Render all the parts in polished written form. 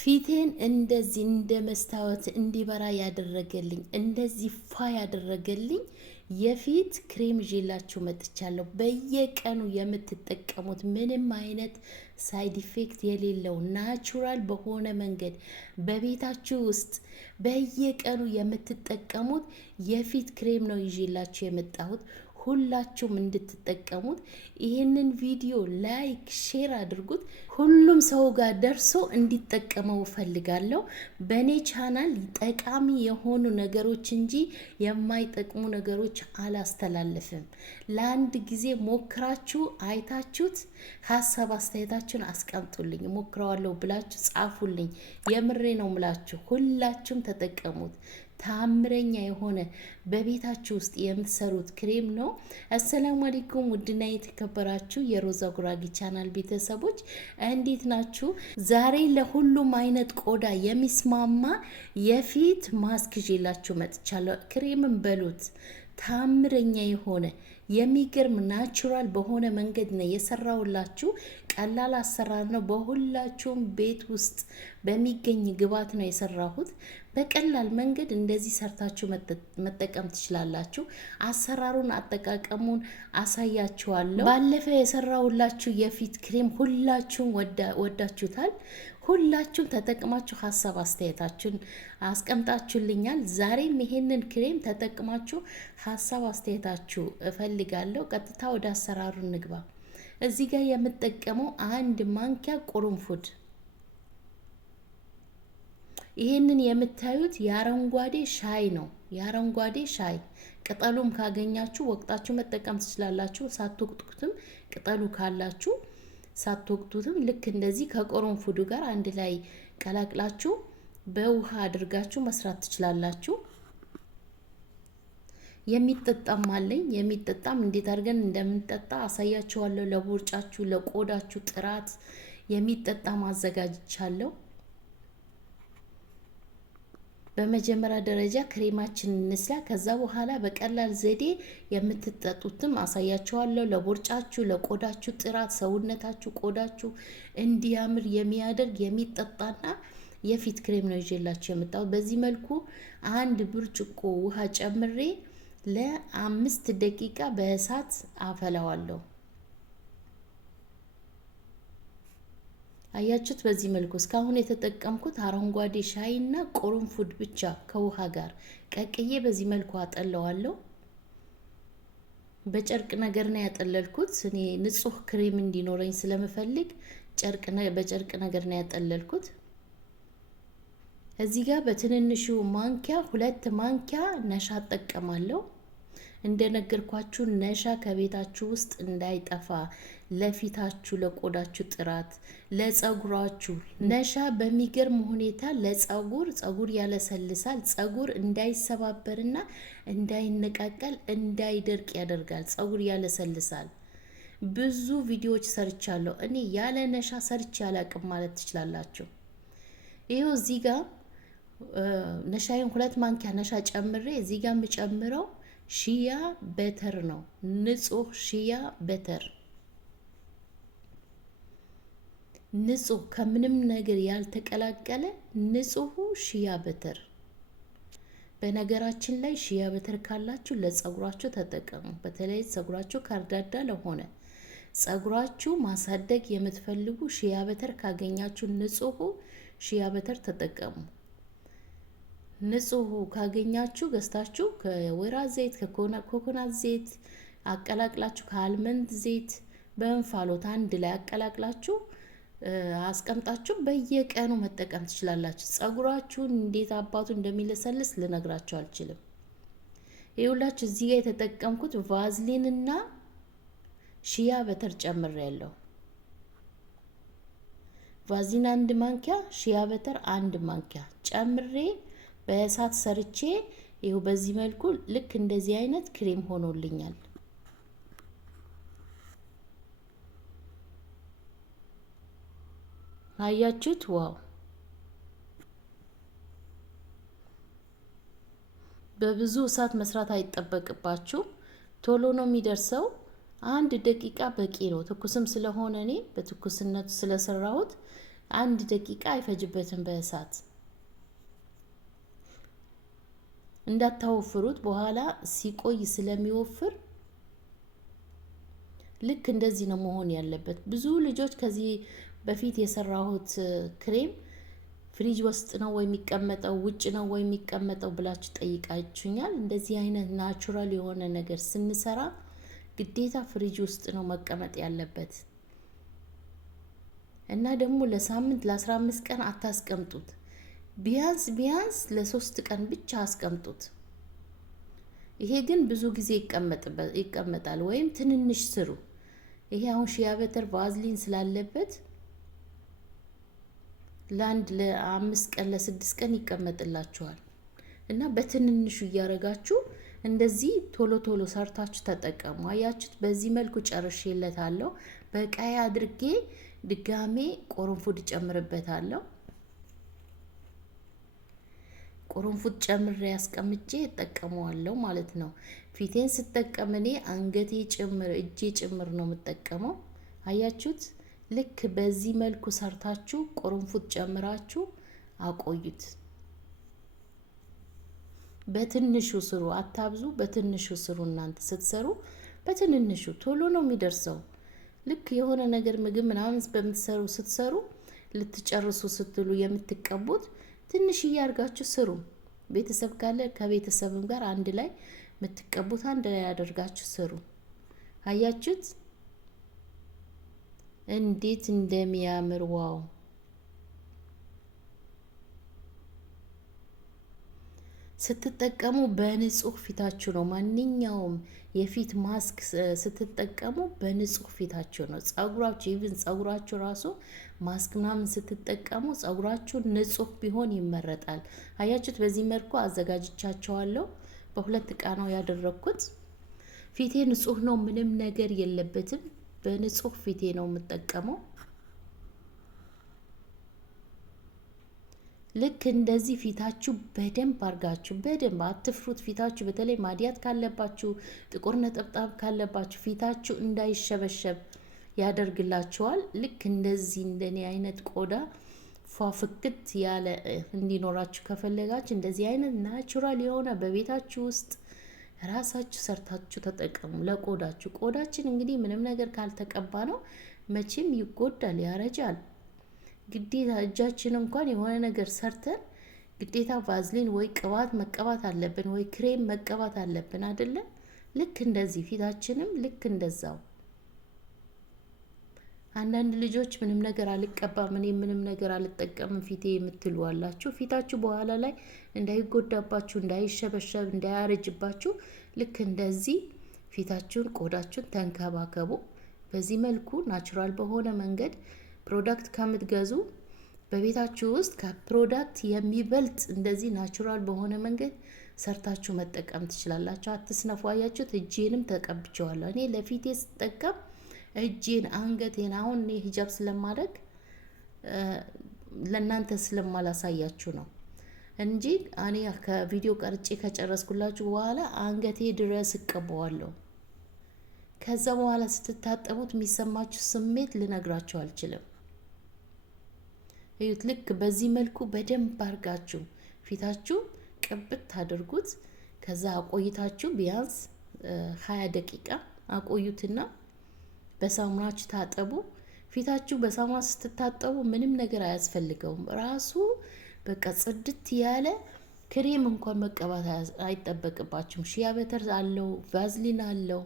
ፊቴን እንደዚህ እንደ መስታወት እንዲበራ ያደረገልኝ እንደዚህ ፋ ያደረገልኝ የፊት ክሬም ይዤላችሁ መጥቻለሁ። በየቀኑ የምትጠቀሙት ምንም አይነት ሳይድ ኢፌክት የሌለው ናቹራል በሆነ መንገድ በቤታችሁ ውስጥ በየቀኑ የምትጠቀሙት የፊት ክሬም ነው ይዤላችሁ የመጣሁት። ሁላችሁም እንድትጠቀሙት ይህንን ቪዲዮ ላይክ ሼር አድርጉት። ሁሉም ሰው ጋር ደርሶ እንዲጠቀመው ፈልጋለሁ። በእኔ ቻናል ጠቃሚ የሆኑ ነገሮች እንጂ የማይጠቅሙ ነገሮች አላስተላልፍም። ለአንድ ጊዜ ሞክራችሁ አይታችሁት ሀሳብ አስተያየታችሁን አስቀምጡልኝ። ሞክረዋለሁ ብላችሁ ጻፉልኝ። የምሬ ነው ምላችሁ። ሁላችሁም ተጠቀሙት። ታምረኛ የሆነ በቤታችሁ ውስጥ የምትሰሩት ክሬም ነው። አሰላሙ አለይኩም ውድና የተከበራችሁ የሮዛ ጉራጌ ቻናል ቤተሰቦች እንዴት ናችሁ? ዛሬ ለሁሉም አይነት ቆዳ የሚስማማ የፊት ማስክ ይዤላችሁ መጥቻለሁ። ክሬምን በሉት ታምረኛ የሆነ የሚገርም ናቹራል በሆነ መንገድ ነው የሰራውላችሁ። ቀላል አሰራር ነው። በሁላችሁም ቤት ውስጥ በሚገኝ ግብዓት ነው የሰራሁት። በቀላል መንገድ እንደዚህ ሰርታችሁ መጠቀም ትችላላችሁ። አሰራሩን አጠቃቀሙን አሳያችኋለሁ። ባለፈ የሰራውላችሁ የፊት ክሬም ሁላችሁም ወዳችሁታል። ሁላችሁም ተጠቅማችሁ ሀሳብ አስተያየታችሁን አስቀምጣችሁልኛል። ዛሬም ይሄንን ክሬም ተጠቅማችሁ ሀሳብ አስተያየታችሁ እፈልጋለሁ። ቀጥታ ወደ አሰራሩ እንግባ። እዚህ ጋር የምጠቀመው 1 ማንኪያ ቁርንፉድ። ይሄንን የምታዩት የአረንጓዴ ሻይ ነው። የአረንጓዴ ሻይ ቅጠሉም ካገኛችሁ ወቅጣችሁ መጠቀም ትችላላችሁ። ሳትወቅጡትም ቅጠሉ ካላችሁ ሳትወቅጡትም ልክ እንደዚህ ከቁርንፉዱ ጋር አንድ ላይ ቀላቅላችሁ በውሃ አድርጋችሁ መስራት ትችላላችሁ። የሚጠጣም አለኝ። የሚጠጣም እንዴት አድርገን እንደምንጠጣ አሳያችኋለሁ። ለቦርጫችሁ ለቆዳችሁ ጥራት የሚጠጣም አዘጋጅቻለሁ። በመጀመሪያ ደረጃ ክሬማችን እንስላ። ከዛ በኋላ በቀላል ዘዴ የምትጠጡትም አሳያችኋለሁ። ለቦርጫችሁ ለቆዳችሁ ጥራት ሰውነታችሁ ቆዳችሁ እንዲያምር የሚያደርግ የሚጠጣና የፊት ክሬም ነው ይዤላችሁ የመጣሁት። በዚህ መልኩ 1 ብርጭቆ ውሃ ጨምሬ ለ5 ደቂቃ በእሳት አፈላዋለሁ። አያችሁት? በዚህ መልኩ እስካሁን የተጠቀምኩት አረንጓዴ ሻይና ቁርንፉድ ብቻ ከውሃ ጋር ቀቅዬ በዚህ መልኩ አጠለዋለሁ። በጨርቅ ነገር ነው ያጠለልኩት። እኔ ንጹህ ክሬም እንዲኖረኝ ስለምፈልግ በጨርቅ ነገር ነው ያጠለልኩት። እዚህ ጋር በትንንሹ ማንኪያ 2 ማንኪያ ነሻ እጠቀማለሁ። እንደነገርኳችሁ ነሻ ከቤታችሁ ውስጥ እንዳይጠፋ ለፊታችሁ ለቆዳችሁ ጥራት ለጸጉራችሁ ነሻ በሚገርም ሁኔታ ለጸጉር ያለሰልሳል። ጸጉር እንዳይሰባበርና እንዳይነቃቀል እንዳይደርቅ ያደርጋል። ጸጉር ያለሰልሳል። ብዙ ቪዲዮዎች ሰርቻለሁ። እኔ ያለ ነሻ ሰርቼ አላቅም ማለት ትችላላችሁ። ይሄው እዚህ ጋር ነሻዬን 2 ማንኪያ ነሻ ጨምሬ እዚህ ጋር የምጨምረው ሺያ በተር ነው። ንጹህ ሺያ በተር፣ ንጹህ ከምንም ነገር ያልተቀላቀለ ንጹህ ሺያ በተር። በነገራችን ላይ ሺያ በተር ካላችሁ ለጸጉራችሁ ተጠቀሙ። በተለይ ጸጉራችሁ ካርዳዳ ለሆነ ጸጉራችሁ ማሳደግ የምትፈልጉ ሺያ በተር ካገኛችሁ ንጹህ ሺያ በተር ተጠቀሙ። ንጹህ ካገኛችሁ ገዝታችሁ ከወይራ ዘይት ከኮኮናት ዘይት አቀላቅላችሁ ከአልመንድ ዘይት በእንፋሎት አንድ ላይ አቀላቅላችሁ አስቀምጣችሁ በየቀኑ መጠቀም ትችላላችሁ። ጸጉራችሁን እንዴት አባቱ እንደሚለሰልስ ልነግራችሁ አልችልም። ይኸውላችሁ እዚህ ጋር የተጠቀምኩት ቫዝሊን እና ሺያ በተር ጨምሬያለሁ። ቫዝሊን 1 ማንኪያ ሺያ በተር 1 ማንኪያ ጨምሬ በእሳት ሰርቼ ይኸው በዚህ መልኩ ልክ እንደዚህ አይነት ክሬም ሆኖልኛል። አያችሁት? ዋው! በብዙ እሳት መስራት አይጠበቅባችሁ። ቶሎ ነው የሚደርሰው። 1 ደቂቃ በቂ ነው። ትኩስም ስለሆነ እኔ በትኩስነቱ ስለሰራሁት 1 ደቂቃ አይፈጅበትም በእሳት። እንዳታወፍሩት፣ በኋላ ሲቆይ ስለሚወፍር ልክ እንደዚህ ነው መሆን ያለበት። ብዙ ልጆች ከዚህ በፊት የሰራሁት ክሬም ፍሪጅ ውስጥ ነው ወይ የሚቀመጠው ውጭ ነው ወይ የሚቀመጠው ብላችሁ ጠይቃችሁኛል። እንደዚህ አይነት ናቹራል የሆነ ነገር ስንሰራ ግዴታ ፍሪጅ ውስጥ ነው መቀመጥ ያለበት እና ደግሞ ለሳምንት ለ15 ቀን አታስቀምጡት። ቢያንስ ለ3 ቀን ብቻ አስቀምጡት። ይሄ ግን ብዙ ጊዜ ይቀመጣል። ወይም ትንንሽ ስሩ። ይሄ አሁን ሺያ በተር ቫዝሊን ስላለበት ለ5 ቀን ለ6 ቀን ይቀመጥላችኋል እና በትንንሹ እያረጋችሁ እንደዚህ ቶሎ ቶሎ ሰርታችሁ ተጠቀሙ። አያችሁት? በዚህ መልኩ ጨርሼለታለሁ። በቃይ አድርጌ ድጋሜ ቆረንፉድ ጨምርበታለሁ። ቆረንፉድ ጨምሬ ያስቀምጬ እጠቀመዋለሁ ማለት ነው። ፊቴን ስጠቀም እኔ አንገቴ ጭምር እጄ ጭምር ነው የምጠቀመው። አያችሁት? ልክ በዚህ መልኩ ሰርታችሁ ቆረንፉድ ጨምራችሁ አቆዩት። በትንሹ ስሩ፣ አታብዙ። በትንሹ ስሩ። እናንተ ስትሰሩ በትንንሹ ቶሎ ነው የሚደርሰው። ልክ የሆነ ነገር ምግብ ምናምን ስትሰሩ ልትጨርሱ ስትሉ የምትቀቡት ትንሽዬ አድርጋችሁ ስሩ። ቤተሰብ ካለ ከቤተሰብም ጋር አንድ ላይ የምትቀቡት አንድ ላይ አድርጋችሁ ስሩ። አያችሁት እንዴት እንደሚያምር! ዋው! ስትጠቀሙ በንጹህ ፊታችሁ ነው። ማንኛውም የፊት ማስክ ስትጠቀሙ በንጹህ ፊታችሁ ነው። ጸጉራችሁ ኢቭን ጸጉራችሁ ራሱ ማስክ ምናምን ስትጠቀሙ ጸጉራችሁ ንጹህ ቢሆን ይመረጣል። አያችሁት? በዚህ መልኩ አዘጋጅቻቸዋለሁ። በ2 እቃ ነው ያደረኩት። ፊቴ ንጹህ ነው፣ ምንም ነገር የለበትም። በንጹህ ፊቴ ነው የምጠቀመው። ልክ እንደዚህ ፊታችሁ በደንብ አርጋችሁ በደንብ አትፍሩት። ፊታችሁ በተለይ ማዲያት ካለባችሁ፣ ጥቁር ነጠብጣብ ካለባችሁ ፊታችሁ እንዳይሸበሸብ ያደርግላችኋል። ልክ እንደዚህ እንደኔ አይነት ቆዳ ፏፍክት ያለ እንዲኖራችሁ ከፈለጋችሁ እንደዚህ አይነት ናቹራል የሆነ በቤታችሁ ውስጥ ራሳችሁ ሰርታችሁ ተጠቀሙ ለቆዳችሁ። ቆዳችን እንግዲህ ምንም ነገር ካልተቀባ ነው መቼም ይጎዳል፣ ያረጃል። ግዴታ እጃችን እንኳን የሆነ ነገር ሰርተን ግዴታ ቫዝሊን ወይ ቅባት መቀባት አለብን ወይ ክሬም መቀባት አለብን አይደለ? ልክ እንደዚህ ፊታችንም ልክ እንደዛው። አንዳንድ ልጆች ምንም ነገር አልቀባም፣ እኔ ምንም ነገር አልጠቀምም ፊቴ የምትሉ አላችሁ። ፊታችሁ በኋላ ላይ እንዳይጎዳባችሁ፣ እንዳይሸበሸብ፣ እንዳያረጅባችሁ ልክ እንደዚህ ፊታችሁን ቆዳችሁን ተንከባከቡ። በዚህ መልኩ ናቹራል በሆነ መንገድ ፕሮዳክት ከምትገዙ በቤታችሁ ውስጥ ከፕሮዳክት የሚበልጥ እንደዚህ ናቹራል በሆነ መንገድ ሰርታችሁ መጠቀም ትችላላችሁ። አትስነፉ። አያችሁት? እጄንም ተቀብቼዋለሁ። እኔ ለፊቴ ስጠቀም እጄን፣ አንገቴን አሁን እኔ ሂጃብ ስለማድረግ ለእናንተ ስለማላሳያችሁ ነው እንጂ እኔ ከቪዲዮ ቀርጬ ከጨረስኩላችሁ በኋላ አንገቴ ድረስ እቀበዋለሁ። ከዛ በኋላ ስትታጠቡት የሚሰማችሁ ስሜት ልነግራችሁ አልችልም። እዩት። ልክ በዚህ መልኩ በደንብ አርጋችሁ ፊታችሁ ቅብት አድርጉት። ከዛ አቆይታችሁ ቢያንስ 20 ደቂቃ አቆዩትና በሳሙናችሁ ታጠቡ። ፊታችሁ በሳሙና ስትታጠቡ ምንም ነገር አያስፈልገውም። ራሱ በቃ ጽድት ያለ ክሬም እንኳን መቀባት አይጠበቅባችሁም። ሺያ በተር አለው፣ ቫዝሊን አለው።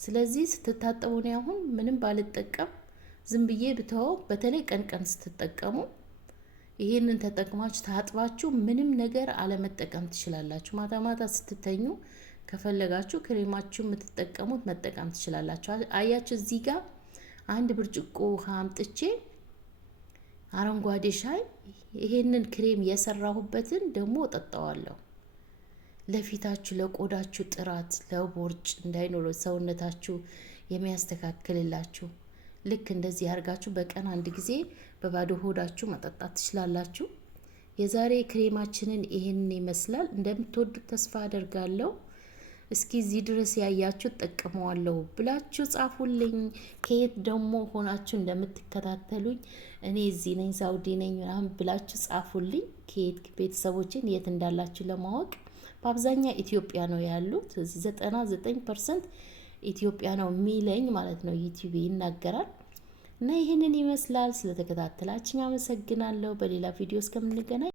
ስለዚህ ስትታጠቡ ነው አሁን ምንም ባልጠቀም ዝም ብዬ ብተው። በተለይ ቀን ቀን ስትጠቀሙ ይሄንን ተጠቅማችሁ ታጥባችሁ ምንም ነገር አለመጠቀም ትችላላችሁ። ማታ ማታ ስትተኙ ከፈለጋችሁ ክሬማችሁ የምትጠቀሙት መጠቀም ትችላላችሁ። አያችሁ? እዚህ ጋር 1 ብርጭቆ ውሃ አምጥቼ አረንጓዴ ሻይ ይሄንን ክሬም የሰራሁበትን ደግሞ እጠጣዋለሁ። ለፊታችሁ ለቆዳችሁ ጥራት ለቦርጭ እንዳይኖር ሰውነታችሁ የሚያስተካክልላችሁ ልክ እንደዚህ አድርጋችሁ በቀን 1 ጊዜ በባዶ ሆዳችሁ መጠጣት ትችላላችሁ። የዛሬ ክሬማችንን ይሄንን ይመስላል። እንደምትወዱት ተስፋ አደርጋለሁ። እስኪ እዚህ ድረስ ያያችሁ ጠቀመዋለሁ ብላችሁ ጻፉልኝ። ከየት ደግሞ ሆናችሁ እንደምትከታተሉኝ እኔ እዚህ ነኝ ሳውዲ ነኝ ምናምን ብላችሁ ጻፉልኝ። ከየት ቤተሰቦችን የት እንዳላችሁ ለማወቅ በአብዛኛው ኢትዮጵያ ነው ያሉት። እዚህ 99% ኢትዮጵያ ነው የሚለኝ ማለት ነው ዩቲዩብ ይናገራል። እና ይህንን ይመስላል። ስለተከታተላችሁ አመሰግናለሁ። በሌላ ቪዲዮ እስከምንገናኝ